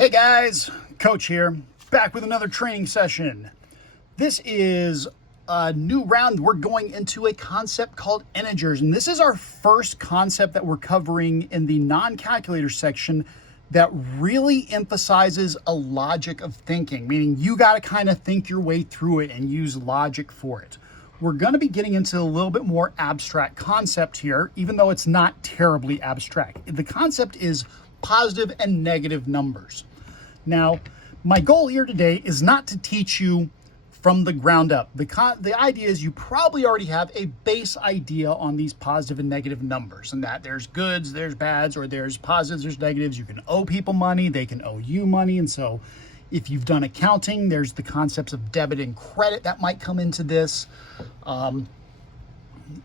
Hey guys, Coach here, back with another training session. This is a new round. We're going into a concept called integers, and this is our first concept that we're covering in the non-calculator section that really emphasizes a logic of thinking, meaning you got to kind of think your way through it and use logic for it. We're going to be getting into a little bit more abstract concept here, even though it's not terribly abstract. The concept is positive and negative numbers. Now, my goal here today is not to teach you from the ground up. The idea is you probably already have a base idea on these positive and negative numbers, and that there's goods, there's bads, or there's positives, there's negatives. You can owe people money, they can owe you money, and so if you've done accounting, there's the concepts of debit and credit that might come into this.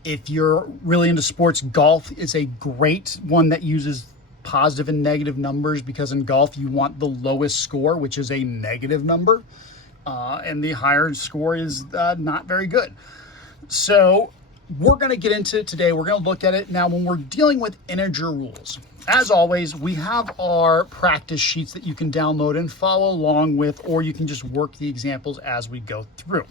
If you're really into sports, golf is a great one that uses positive and negative numbers, because in golf you want the lowest score, which is a negative number, and the higher score is not very good. So we're going to get into it today. We're going to look at it now when we're dealing with integer rules. As always, we have our practice sheets that you can download and follow along with, or you can just work the examples as we go through.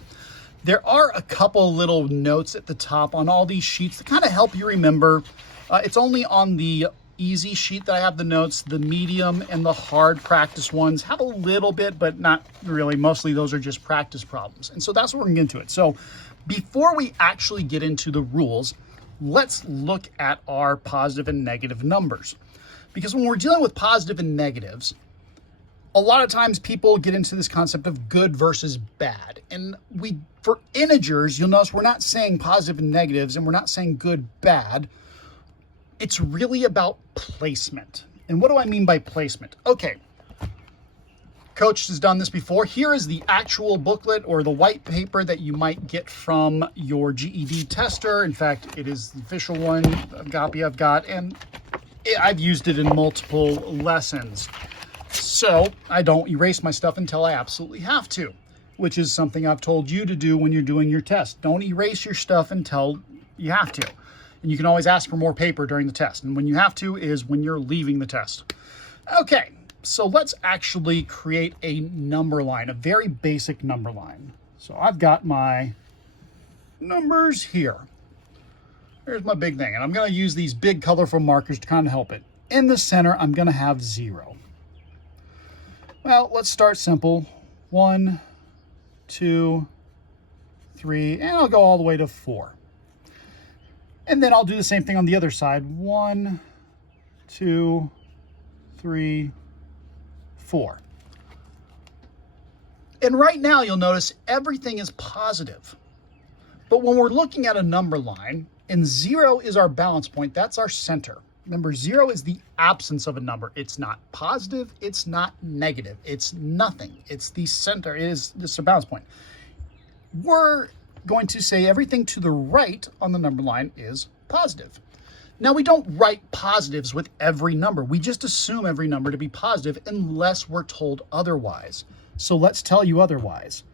There are a couple little notes at the top on all these sheets to kind of help you remember. It's only on the easy sheet that I have the notes. The medium and the hard practice ones have a little bit, but not really. Mostly those are just practice problems. And so that's what we're going to get into it. So before we actually get into the rules, let's look at our positive and negative numbers. Because when we're dealing with positive and negatives, a lot of times people get into this concept of good versus bad. And for integers, you'll notice we're not saying positive and negatives, and we're not saying good, bad. It's really about placement. And what do I mean by placement? Okay, Coach has done this before. Here is the actual booklet or the white paper that you might get from your GED tester. In fact, it is the official one, a copy I've got, and I've used it in multiple lessons. So I don't erase my stuff until I absolutely have to, which is something I've told you to do when you're doing your test. Don't erase your stuff until you have to. And you can always ask for more paper during the test. And when you have to is when you're leaving the test. Okay, so let's actually create a number line, a very basic number line. So I've got my numbers here. Here's my big thing. And I'm going to use these big colorful markers to kind of help it. In the center, I'm going to have 0. Well, let's start simple. 1, 2, 3, and I'll go all the way to 4. And then I'll do the same thing on the other side. 1, 2, 3, 4. And right now you'll notice everything is positive. But when we're looking at a number line, and 0 is our balance point, that's our center. Remember, 0 is the absence of a number. It's not positive, it's not negative, it's nothing. It's the center, it is just a balance point. We're going to say everything to the right on the number line is positive. Now, we don't write positives with every number. We just assume every number to be positive unless we're told otherwise. So let's tell you otherwise.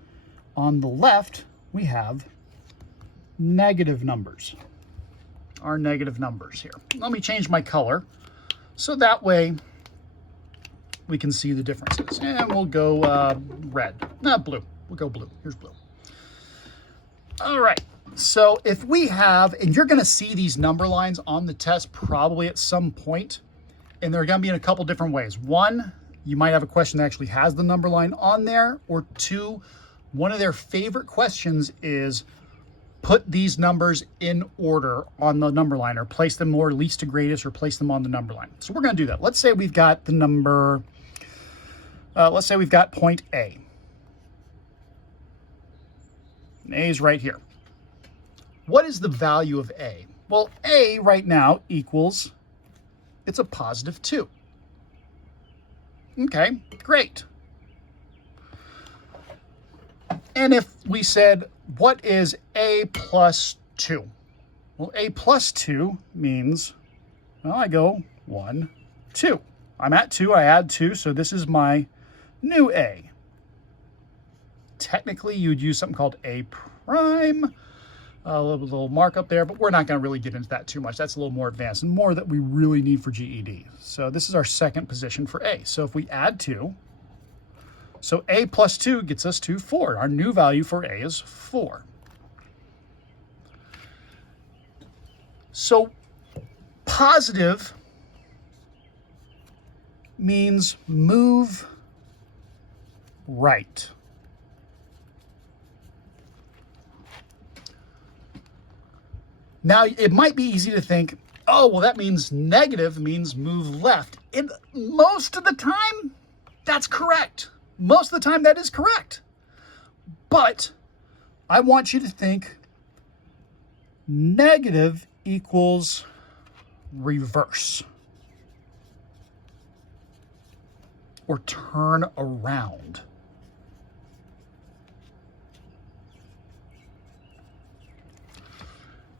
On the left, we have negative numbers. Our negative numbers here. Let me change my color so that way we can see the differences. And we'll go red, not blue. We'll go blue. Here's blue. All right, so if we have, and you're going to see these number lines on the test probably at some point, and they're going to be in a couple different ways. One, you might have a question that actually has the number line on there, or two, one of their favorite questions is put these numbers in order on the number line, or place them more least to greatest, or place them on the number line. So we're going to do that. Let's say we've got the number, let's say we've got point A. A is right here. What is the value of A? Well, A right now equals, it's a positive 2. Okay, great. And if we said, what is A plus 2? Well, A plus 2 means, well, I go 1, 2. I'm at 2, I add 2, so this is my new A. Technically, you'd use something called A prime, A little markup there, but we're not going to really get into that too much. That's a little more advanced and more that we really need for GED. So this is our second position for A. So if we add 2, so A plus 2 gets us to 4. Our new value for A is 4. So positive means move right. Now, it might be easy to think, oh, well, that means negative means move left. And most of the time, that's correct. Most of the time, that is correct. But I want you to think negative equals reverse or turn around.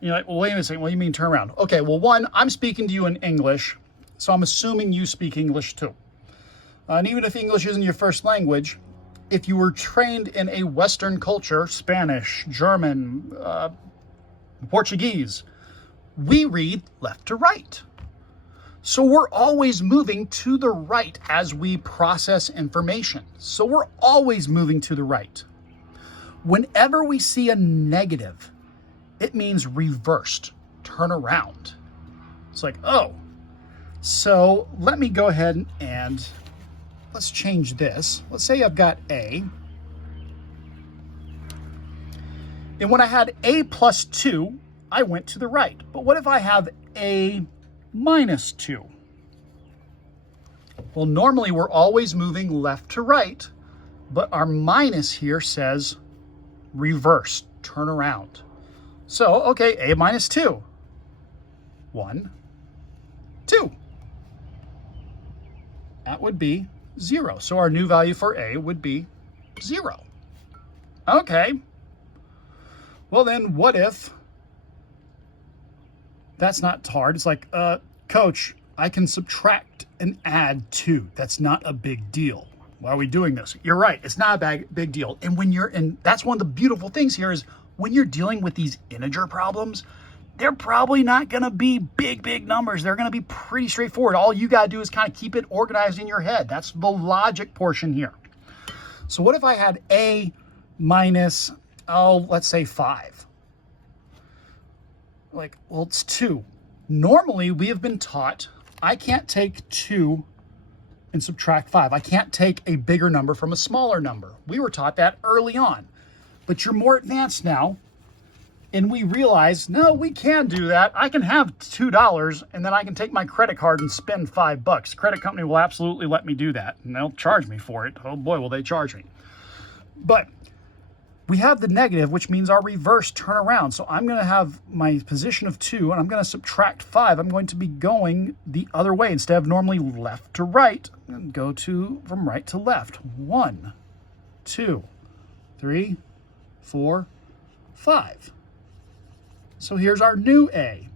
You're like, well, wait a second, what do you mean turn around? Okay, well, one, I'm speaking to you in English, so I'm assuming you speak English too. And even if English isn't your first language, if you were trained in a Western culture, Spanish, German, Portuguese, we read left to right. So we're always moving to the right as we process information. So we're always moving to the right. Whenever we see a negative, it means reversed, turn around. It's like, oh, so let me go ahead and let's change this. Let's say I've got A. And when I had A plus 2, I went to the right. But what if I have A minus 2? Well, normally we're always moving left to right, but our minus here says reverse, turn around. So, okay, A minus 2. 1, 2. That would be 0. So our new value for A would be 0. Okay. Well then, what if that's not hard? It's like, Coach, I can subtract and add 2. That's not a big deal. Why are we doing this? You're right. It's not a big deal. And that's one of the beautiful things here is when you're dealing with these integer problems, they're probably not going to be big numbers. They're going to be pretty straightforward. All you got to do is kind of keep it organized in your head. That's the logic portion here. So what if I had A minus, let's say 5? Like, well, it's 2. Normally, we have been taught I can't take 2 and subtract 5. I can't take a bigger number from a smaller number. We were taught that early on. But you're more advanced now, and we realize, no, we can do that. I can have $2, and then I can take my credit card and spend $5. The credit company will absolutely let me do that, and they'll charge me for it. Oh boy, will they charge me. But we have the negative, which means our reverse turn around. So I'm going to have my position of 2, and I'm going to subtract 5. I'm going to be going the other way. Instead of normally left to right, and go from right to left. 1, 2, 3, 4, 5. So here's our new A.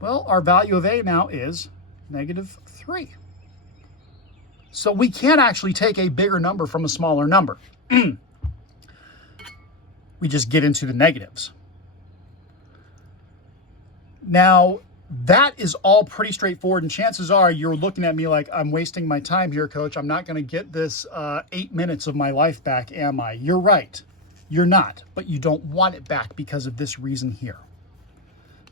Well, our value of A now is -3. So we can actually take a bigger number from a smaller number. We just get into the negatives. Now, that is all pretty straightforward, and chances are you're looking at me like, I'm wasting my time here, Coach. I'm not going to get this 8 minutes of my life back, am I? You're right. You're not, but you don't want it back because of this reason here.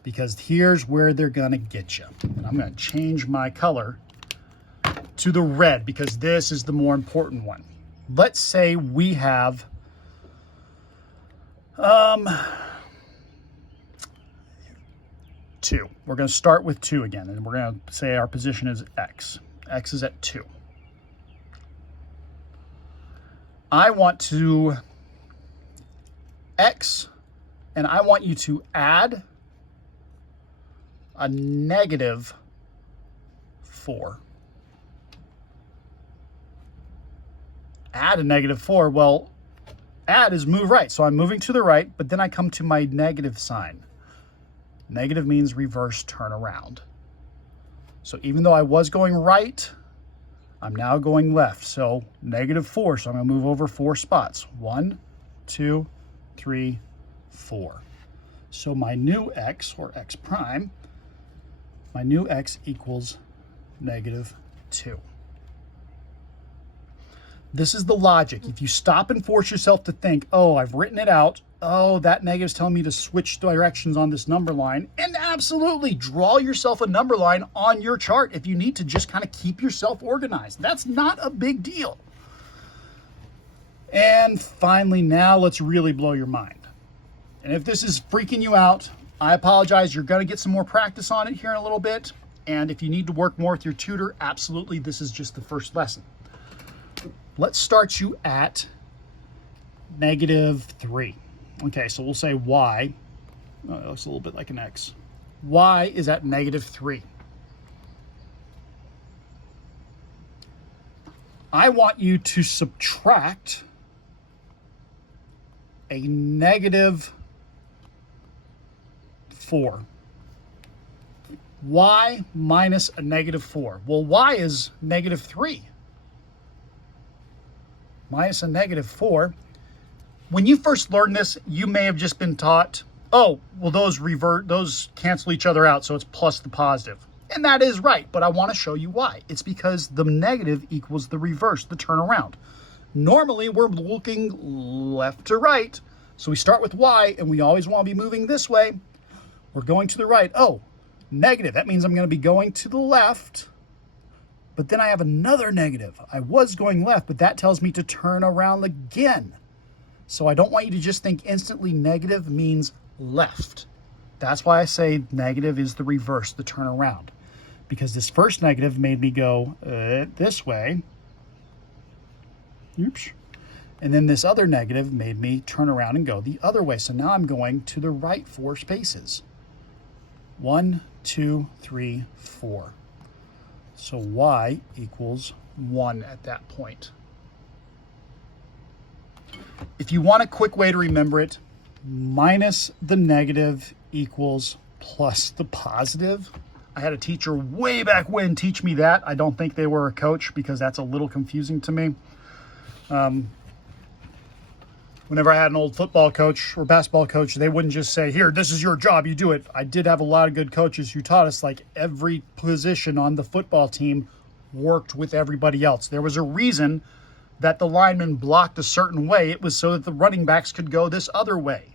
Because here's where they're going to get you. And I'm going to change my color to the red because this is the more important one. Let's say we have two. We're going to start with 2 again, and we're going to say our position is X. X is at 2. I want to X, and I want you to add a -4. Add a -4. Well, add is move right. So I'm moving to the right, but then I come to my negative sign. Negative means reverse turn around. So even though I was going right, I'm now going left. So -4. So I'm going to move over 4 spots. 1, 2, 3, 4. So my new x, or x prime, my new x equals -2. This is the logic. If you stop and force yourself to think, oh, I've written it out, oh, that negative's telling me to switch directions on this number line, and absolutely draw yourself a number line on your chart if you need to just kind of keep yourself organized. That's not a big deal. And finally, now let's really blow your mind. And if this is freaking you out, I apologize. You're going to get some more practice on it here in a little bit. And if you need to work more with your tutor, absolutely, this is just the first lesson. Let's start you at -3. Okay, so we'll say y, it looks a little bit like an x. Y is at -3. I want you to subtract a -4. Y minus a -4. Well, y is -3. Minus a -4. When you first learned this, you may have just been taught, oh, well, those cancel each other out, so it's plus the positive. And that is right, but I want to show you why. It's because the negative equals the reverse, the turnaround. Normally, we're looking left to right, so we start with y, and we always want to be moving this way. We're going to the right. Oh, negative. That means I'm going to be going to the left, but then I have another negative. I was going left, but that tells me to turn around again. So I don't want you to just think instantly negative means left. That's why I say negative is the reverse, the turnaround. Because this first negative made me go this way. Oops. And then this other negative made me turn around and go the other way. So now I'm going to the right 4 spaces. 1, 2, 3, 4. So y equals 1 at that point. If you want a quick way to remember it, minus the negative equals plus the positive. I had a teacher way back when teach me that. I don't think they were a coach because that's a little confusing to me. Whenever I had an old football coach or basketball coach, they wouldn't just say, here, this is your job, you do it. I did have a lot of good coaches who taught us like every position on the football team worked with everybody else. There was a reason that the lineman blocked a certain way. It was so that the running backs could go this other way.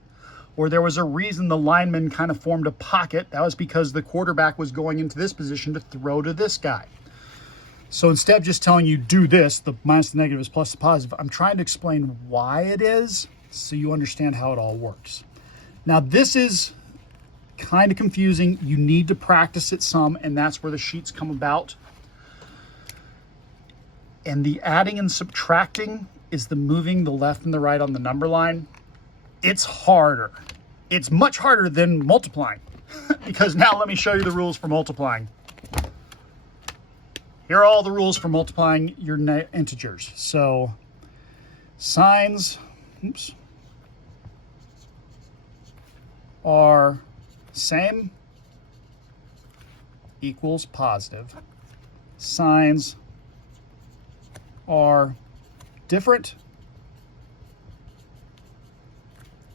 Or there was a reason the lineman kind of formed a pocket. That was because the quarterback was going into this position to throw to this guy. So instead of just telling you do this, the minus the negative is plus the positive, I'm trying to explain why it is so you understand how it all works. Now this is kind of confusing. You need to practice it some, and that's where the sheets come about. And the adding and subtracting is the moving the left and the right on the number line. It's harder. It's much harder than multiplying because now let me show you the rules for multiplying. Here are all the rules for multiplying your integers. So signs, are same equals positive. Signs are different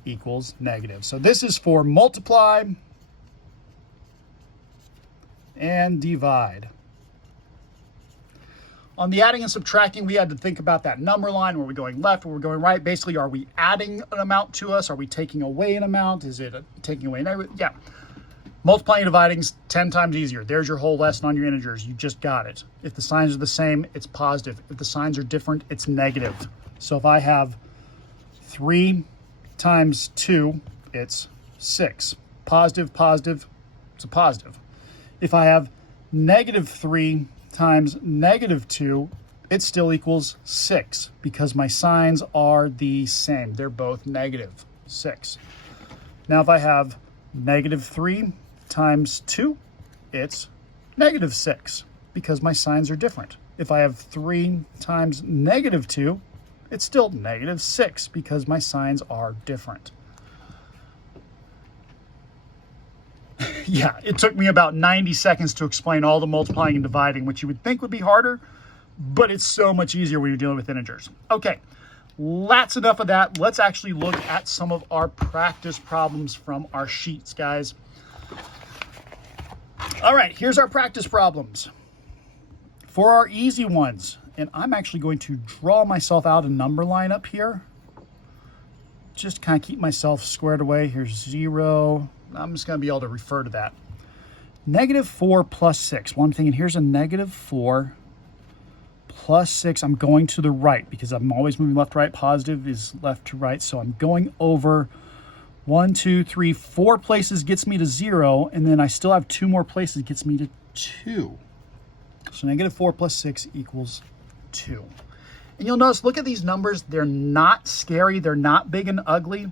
equals negative. So this is for multiply and divide. On the adding and subtracting, we had to think about that number line. Were we going left? Were we going right? Basically, are we adding an amount to us? Are we taking away an amount? Is it taking away? Yeah. Multiplying and dividing is 10 times easier. There's your whole lesson on your integers. You just got it. If the signs are the same, it's positive. If the signs are different, it's negative. So if I have 3 times 2, it's 6. Positive, positive, it's a positive. If I have -3 times -2, it still equals 6 because my signs are the same. They're both negative, 6. Now if I have -3 times 2, it's -6 because my signs are different. If I have 3 times -2, it's still -6 because my signs are different. Yeah, it took me about 90 seconds to explain all the multiplying and dividing, which you would think would be harder, but it's so much easier when you're dealing with integers. Okay, That's enough of that. Let's actually look at some of our practice problems from our sheets, guys. All right, here's our practice problems. For our easy ones, and I'm actually going to draw myself out a number line up here. Just kind of keep myself squared away. Here's 0. I'm just going to be able to refer to that. -4 plus 6. Well, I'm thinking here's a -4 plus 6. I'm going to the right because I'm always moving left to right. Positive is left to right. So I'm going over 1, 2, 3, 4 places gets me to 0. And then I still have 2 more places gets me to 2. So -4 plus 6 equals 2. And you'll notice, look at these numbers. They're not scary. They're not big and ugly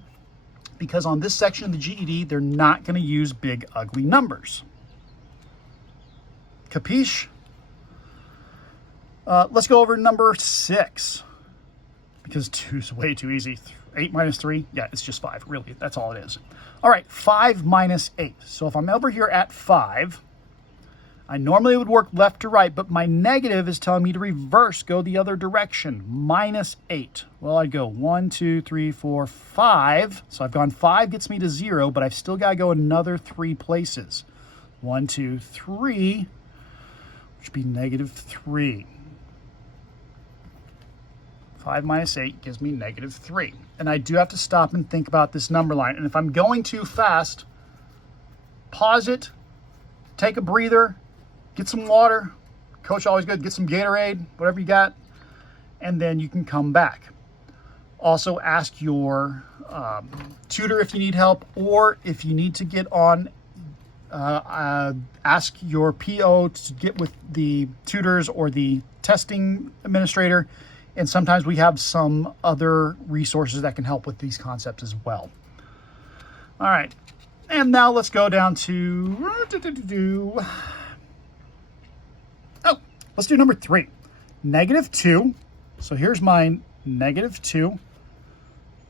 because on this section of the GED, they're not going to use big, ugly numbers. Capiche? Let's go over number 6 because 2 is way too easy. 8 minus 3, yeah, it's just 5. Really, that's all it is. All right, 5 minus 8. So if I'm over here at 5, I normally would work left to right, but my negative is telling me to reverse, go the other direction, -8. Well, I'd go 1, 2, 3, 4, 5. So I've gone 5 gets me to 0, but I've still got to go another 3 places. 1, 2, 3, which would be -3. 5 minus 8 gives me -3. And I do have to stop and think about this number line. And if I'm going too fast, pause it, take a breather, get some water. Coach, always good. Get some Gatorade, whatever you got, and then you can come back. Also, ask your tutor if you need help, or if you need to get on, ask your PO to get with the tutors or the testing administrator. And sometimes we have some other resources that can help with these concepts as well. All right. And now let's go down to... Oh, let's do number 3. -2. So here's my -2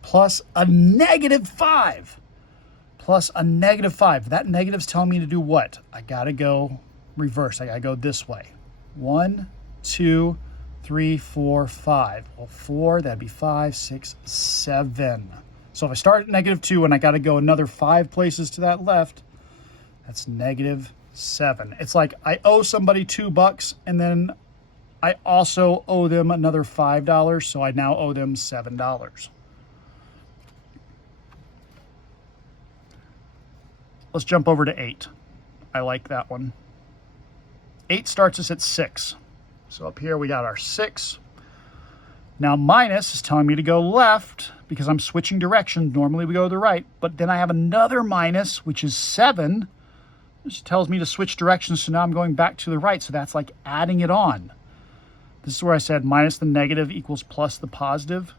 plus a -5 plus a -5. That negative's telling me to do what? I got to go reverse. I got to go this way. 1, 2, 3, 4, 5. Well, 4, that'd be 5, 6, 7. So if I start at -2 and I got to go another 5 places to that left, that's -7. It's like I owe somebody $2 and then I also owe them another $5. So I now owe them $7. Let's jump over to 8. I like that one. 8 starts us at 6. So up here we got our 6. Now minus is telling me to go left because I'm switching direction. Normally we go to the right, but then I have another minus, which is 7, which tells me to switch directions. So now I'm going back to the right. So that's like adding it on. This is where I said minus the negative equals plus the positive.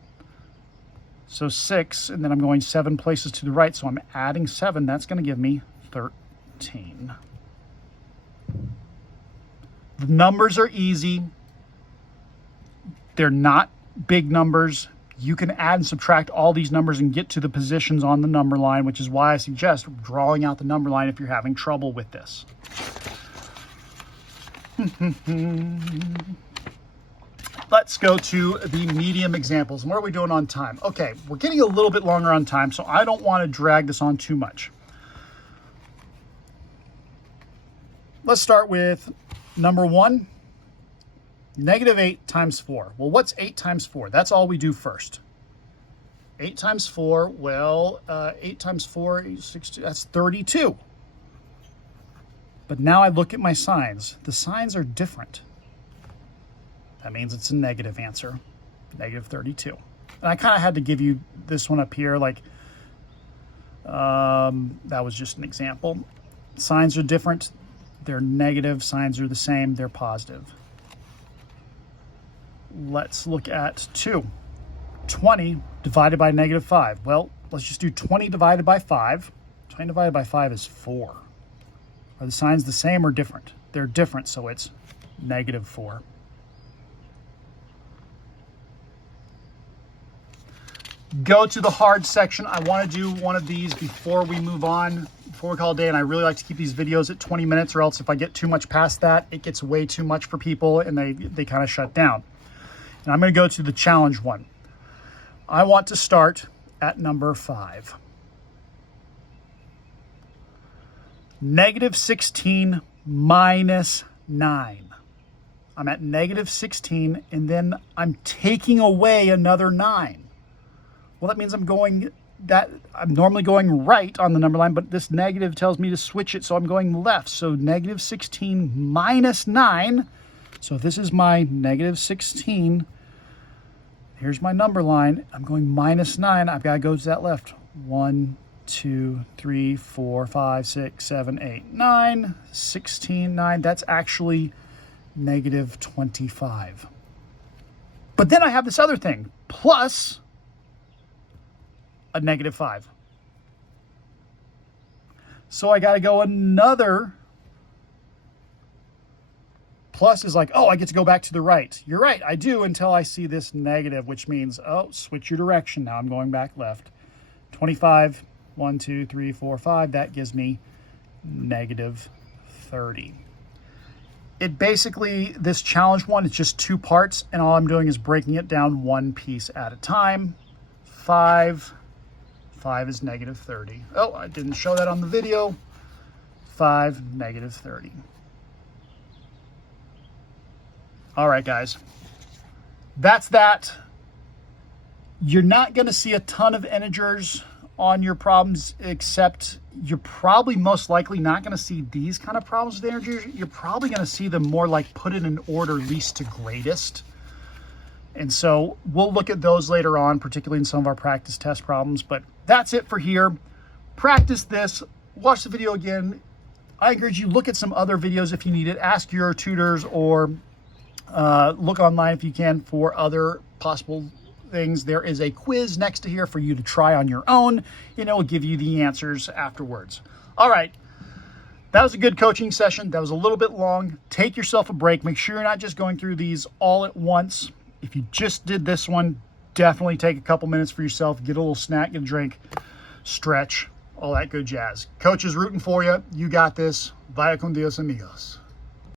So 6, and then I'm going 7 places to the right. So I'm adding 7. That's going to give me 13. The numbers are easy. They're not big numbers. You can add and subtract all these numbers and get to the positions on the number line, which is why I suggest drawing out the number line if you're having trouble with this. Let's go to the medium examples. And what are we doing on time? Okay, we're getting a little bit longer on time, so I don't want to drag this on too much. Let's start with number 1. -8 times 4. Well, what's 8 times 4? That's all we do first. 8 times 4, well, 8 times 4 is 62. That's 32. But now I look at my signs. The signs are different. That means it's a negative answer, -32. And I kind of had to give you this one up here, like, that was just an example. Signs are different. They're negative. Signs are the same. They're positive. Let's look at 2. 20 divided by -5. Well, let's just do 20 divided by 5. 20 divided by 5 is 4. Are the signs the same or different? They're different, so it's -4. Go to the hard section. I want to do one of these before we move on, before we call it a day, and I really like to keep these videos at 20 minutes, or else if I get too much past that, it gets way too much for people and they kind of shut down. And I'm going to go to the challenge one. I want to start at number 5. -16 minus 9. I'm at -16, and then I'm taking away another 9. Well, that means I'm normally going right on the number line, but this negative tells me to switch it, so I'm going left. So -16 minus 9. So if this is my -16, here's my number line. I'm going minus 9. I've got to go to that left. 1, 2, 3, 4, 5, 6, 7, 8, 9. 16, 9. That's actually -25. But then I have this other thing, plus a -5. So I got to go another. Plus is like, oh, I get to go back to the right. You're right, I do, until I see this negative, which means, oh, switch your direction. Now I'm going back left. 25, 1, 2, 3, 4, 5. That gives me -30. It basically, this challenge one is just 2 parts, and all I'm doing is breaking it down one piece at a time. 5 is -30. Oh, I didn't show that on the video. 5, -30. All right, guys, that's that. You're not going to see a ton of integers on your problems, except you're probably most likely not going to see these kind of problems with integers. You're probably going to see them more like put it in order least to greatest. And so we'll look at those later on, particularly in some of our practice test problems. But that's it for here. Practice this. Watch the video again. I encourage you, look at some other videos if you need it. Ask your tutors, or look online if you can for other possible things. There is a quiz next to here for you to try on your own, and it will give you the answers afterwards. All right. That was a good coaching session. That was a little bit long. Take yourself a break. Make sure you're not just going through these all at once. If you just did this one, definitely take a couple minutes for yourself. Get a little snack, get a drink, stretch, all that good jazz. Coach is rooting for you. You got this. Vaya con Dios, amigos.